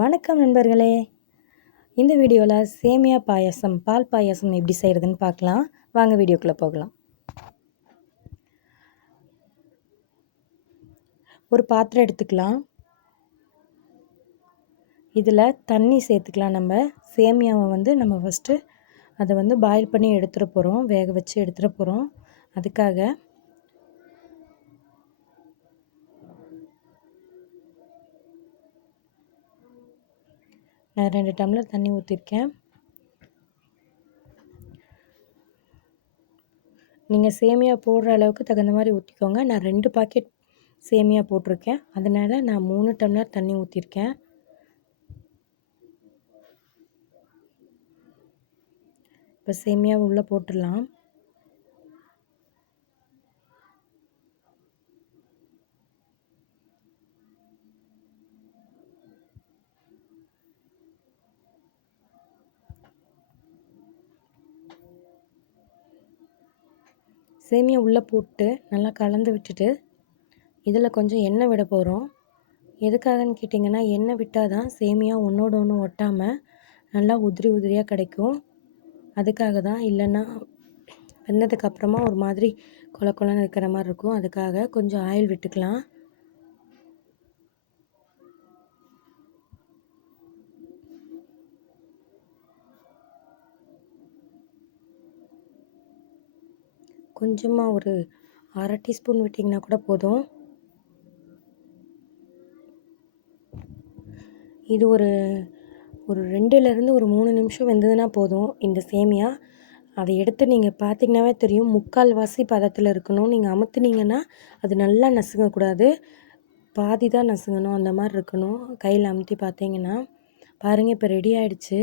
வணக்கம் நண்பர்களே, இந்த வீடியோவில் சேமியா பாயாசம் பால் பாயாசம் எப்படி செய்கிறதுன்னு பார்க்கலாம். வாங்க வீடியோக்குள்ளே போகலாம். ஒரு பாத்திரம் எடுத்துக்கலாம். இதில் தண்ணி சேர்த்துக்கலாம். நம்ம சேமியாவை நம்ம ஃபஸ்ட்டு அதை பாயில் பண்ணி எடுத்துகிட்டு போகிறோம், வேக வச்சு எடுத்துகிட்டு போகிறோம். அதுக்காக நான் 2 டம்ளர் தண்ணி ஊற்றிருக்கேன். நீங்கள் சேமியா போடுற அளவுக்கு தகுந்த மாதிரி ஊற்றிக்கோங்க. நான் 2 பாக்கெட் சேமியா போட்டிருக்கேன், அதனால் நான் 3 டம்ளர் தண்ணி ஊற்றிருக்கேன். இப்போ சேமியாவை உள்ளே போட்டுடலாம். சேமியா உள்ளே போட்டு நல்லா கலந்து விட்டுட்டு இதில் கொஞ்சம் எண்ணெய் விட போகிறோம். எதுக்காகன்னு கேட்டிங்கன்னா, எண்ணெய் விட்டால் தான் சேமியா ஒன்றோடு ஒன்று ஒட்டாமல் நல்லா உதிரி உதிரியாக கிடைக்கும். அதுக்காக தான். இல்லைன்னா வெந்ததுக்கப்புறமா ஒரு மாதிரி கொல கொலன்னு இருக்கிற மாதிரி இருக்கும். அதுக்காக கொஞ்சம் ஆயில் விட்டுக்கலாம். கொஞ்சமாக ஒரு 1/2 டீஸ்பூன் விட்டிங்கன்னா கூட போதும். இது ஒரு 2லேருந்து ஒரு 3 நிமிஷம் வெந்ததுன்னா போதும் இந்த சேமியா. அதை எடுத்து நீங்கள் பார்த்திங்கனாவே தெரியும், 3/4 பதத்தில் இருக்கணும். நீங்கள் அமுத்துனீங்கன்னா அது நல்லா நசுங்கக்கூடாது, பாதி தான் நசுங்கணும், அந்த மாதிரி இருக்கணும். கையில் அமுத்தி பார்த்தீங்கன்னா பாருங்கள், இப்போ ரெடி ஆகிடுச்சு.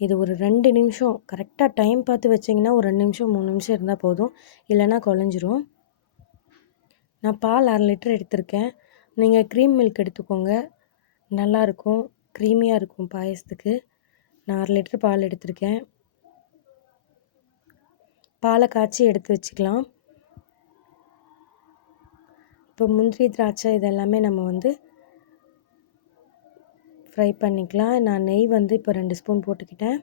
இது ஒரு 2 நிமிஷம் கரெக்டாக டைம் பார்த்து வச்சிங்கன்னா ஒரு 2 நிமிஷம் 3 நிமிஷம் இருந்தால் போதும், இல்லைன்னா குழஞ்சிரும். நான் பால் 1/2 லிட்டர் எடுத்திருக்கேன். நீங்கள் க்ரீம் மில்க் எடுத்துக்கோங்க, நல்லாயிருக்கும், க்ரீமியாக இருக்கும் பாயசத்துக்கு. நான் 1/2 லிட்டர் பால் எடுத்திருக்கேன். பாலை காய்ச்சி எடுத்து வச்சுக்கலாம். இப்போ முந்திரி திராட்சை இதெல்லாமே நம்ம ஃப்ரை பண்ணிக்கலாம். நான் நெய் இப்போ 2 ஸ்பூன் போட்டுக்கிட்டேன்.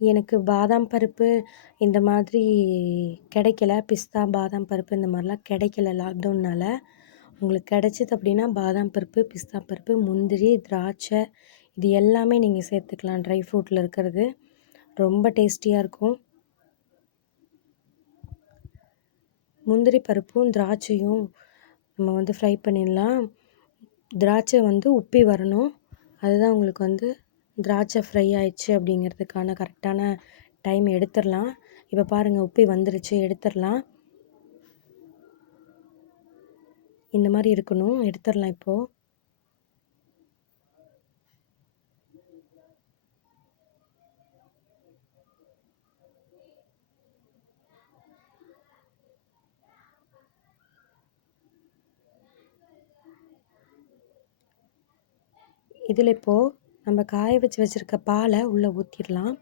எனக்கு பாதாம் பருப்பு இந்த மாதிரி கிடைக்கல, பிஸ்தா பாதாம் பருப்பு இந்த மாதிரிலாம் கிடைக்கல லாக்டவுன்னால். உங்களுக்கு கிடைச்சிது அப்படின்னா பாதாம் பருப்பு, பிஸ்தா பருப்பு, முந்திரி, திராட்சை இது எல்லாமே நீங்கள் சேர்த்துக்கலாம். ட்ரை ஃப்ரூட்டில் இருக்கிறது ரொம்ப டேஸ்டியாக இருக்கும். முந்திரி பருப்பும் திராட்சையும் நம்ம ஃப்ரை பண்ணிடலாம். திராட்சை உப்பி வரணும், அதுதான் உங்களுக்கு திராட்சை ஃப்ரை ஆயிடுச்சு அப்படிங்கிறதுக்கான கரெக்டான டைம். எடுத்துடலாம். இப்போ பாருங்கள், உப்பி வந்துருச்சு, எடுத்துடலாம். இந்த மாதிரி இருக்கணும், எடுத்துடலாம். இப்போது இதில் இப்போது நம்ம காய வச்சுருக்க பாலை உள்ளே ஊற்றிடலாம்.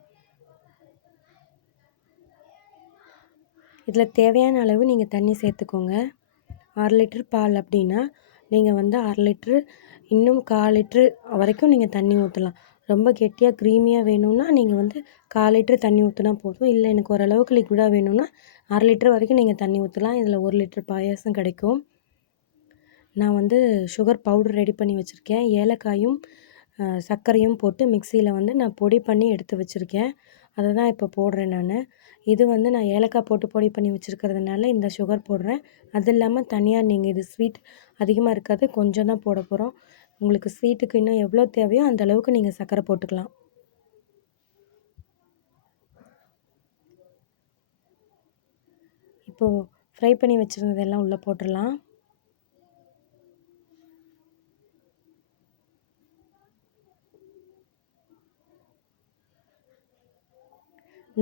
இதில் தேவையான அளவு நீங்கள் தண்ணி சேர்த்துக்கோங்க. 1/2 லிட்டர் பால் அப்படின்னா நீங்கள் 1/2 லிட்ரு இன்னும் 1/4 லிட்ரு வரைக்கும் நீங்கள் தண்ணி ஊற்றலாம். ரொம்ப கெட்டியாக க்ரீமியாக வேணும்னா நீங்கள் 1/4 லிட்ரு தண்ணி ஊற்றினா போதும். இல்லை எனக்கு ஓரளவுக்கு லிக்விடாக வேணும்னா 1/2 லிட்ரு வரைக்கும் நீங்கள் தண்ணி ஊற்றலாம். இதில் 1 லிட்டர் பாயாசம் கிடைக்கும். நான் சுகர் பவுடர் ரெடி பண்ணி வச்சுருக்கேன். ஏலக்காயும் சர்க்கரையும் போட்டு மிக்சியில் நான் பொடி பண்ணி எடுத்து வச்சுருக்கேன். அதை தான் இப்போ போடுறேன் நான். இது நான் ஏலக்காய் போட்டு பொடி பண்ணி வச்சுருக்கிறதுனால இந்த சுகர் போடுறேன். அது இல்லாமல் தனியாக நீங்கள் இது ஸ்வீட் அதிகமாக இருக்காது, கொஞ்சம் தான் போட போகிறோம். உங்களுக்கு ஸ்வீட்டுக்கு இன்னும் எவ்வளோ தேவையோ அந்த அளவுக்கு நீங்கள் சர்க்கரை போட்டுக்கலாம். இப்போது ஃப்ரை பண்ணி வச்சுருந்ததெல்லாம் உள்ளே போட்டுடலாம்.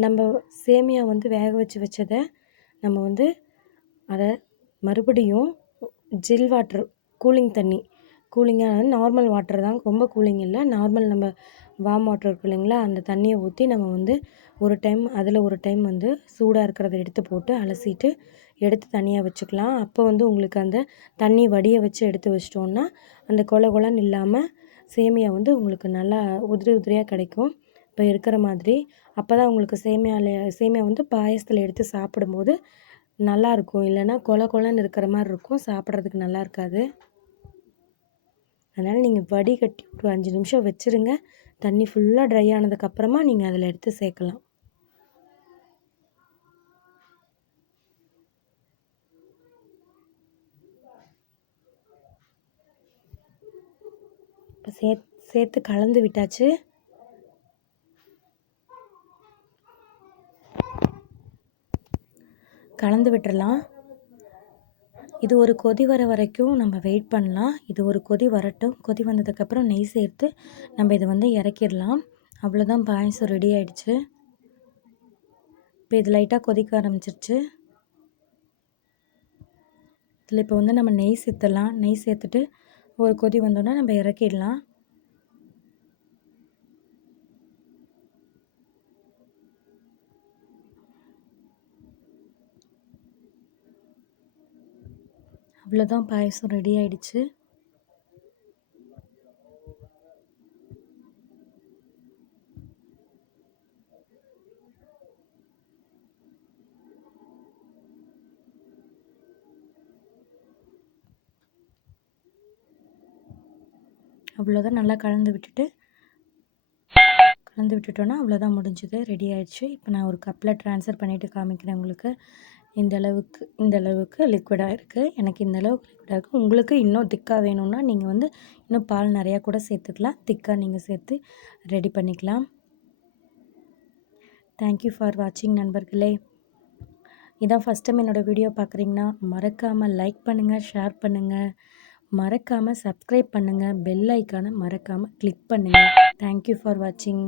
நம்ம சேமியா வேக வச்சதை நம்ம அதை மறுபடியும் ஜில் வாட்டர், கூலிங் தண்ணி கூலிங்காக நார்மல் வாட்டர் தான், ரொம்ப கூலிங் இல்லை, நார்மல் நம்ம வார்ம் வாட்டர் இருக்கு இல்லைங்களா, அந்த தண்ணியை ஊற்றி நம்ம வந்து ஒரு டைம் அதில் ஒரு டைம் வந்து சூடாக இருக்கிறத எடுத்து போட்டு அலசிட்டு எடுத்து தனியாக வச்சுக்கலாம். அப்போ வந்து உங்களுக்கு அந்த தண்ணி வடிய வச்சு எடுத்து வச்சிட்டோன்னா அந்த கொல கொலன்னு இல்லாமல் சேமியா வந்து உங்களுக்கு நல்லா உதிரி உதிரியாக கிடைக்கும். இப்போ இருக்கிற மாதிரி அப்போ தான் உங்களுக்கு சேமியா வந்து பாயசத்தில் எடுத்து சாப்பிடும்போது நல்லாயிருக்கும். இல்லைன்னா கொல கொலன்னு இருக்கிற மாதிரி இருக்கும், சாப்பிட்றதுக்கு நல்லா இருக்காது. அதனால் நீங்கள் வடிகட்டி ஒரு 5 நிமிஷம் வச்சுருங்க. தண்ணி ஃபுல்லாக ட்ரை ஆனதுக்கப்புறமா நீங்கள் அதில் எடுத்து சேர்க்கலாம். இப்போ சேர்த்து கலந்து விட்டாச்சு. கலந்து விட்டுறலாம். இது ஒரு கொதி வர வரைக்கும் நம்ம வெயிட் பண்ணலாம். இது ஒரு கொதி வரட்டும். கொதி வந்ததுக்கப்புறம் நெய் சேர்த்து நம்ம இதை வந்து இறக்கிடலாம். அவ்வளோதான், பாயசம் ரெடி ஆகிடுச்சு. இப்போ இது லைட்டாக கொதிக்க ஆரம்பிச்சிருச்சு. இதில் இப்போ வந்து நம்ம நெய் சேர்த்துடலாம். நெய் சேர்த்துட்டு ஒரு கொதி வந்தோன்னா நம்ம இறக்கிடலாம். அவ்வளோதான், பாயசம் ரெடி ஆகிடுச்சு. அவ்வளோதான், நல்லா கலந்து விட்டுட்டோன்னா அவ்வளோதான், முடிஞ்சுது, ரெடி ஆகிடுச்சு. இப்போ நான் ஒரு கப்பில் ட்ரான்ஸ்ஃபர் பண்ணிவிட்டு காமிக்கிறேன் உங்களுக்கு. இந்த அளவுக்கு லிக்விடாக இருக்குது. எனக்கு இந்த அளவுக்கு லிக்விடாக இருக்குது. உங்களுக்கு இன்னும் திக்காக வேணும்னா நீங்கள் வந்து இன்னும் பால் நிறையா கூட சேர்த்துக்கலாம். திக்காக நீங்கள் சேர்த்து ரெடி பண்ணிக்கலாம். தேங்க்யூ ஃபார் வாட்சிங் நண்பர்களே. இதான் ஃபஸ்ட் டைம் என்னோடய வீடியோ பார்க்குறீங்கன்னா மறக்காமல் லைக் பண்ணுங்கள், ஷேர் பண்ணுங்கள், மறக்காமல் சப்ஸ்கிரைப் பண்ணுங்கள், பெல் ஐக்கானை மறக்காமல் கிளிக் பண்ணுங்கள். தேங்க்யூ ஃபார் வாட்சிங்.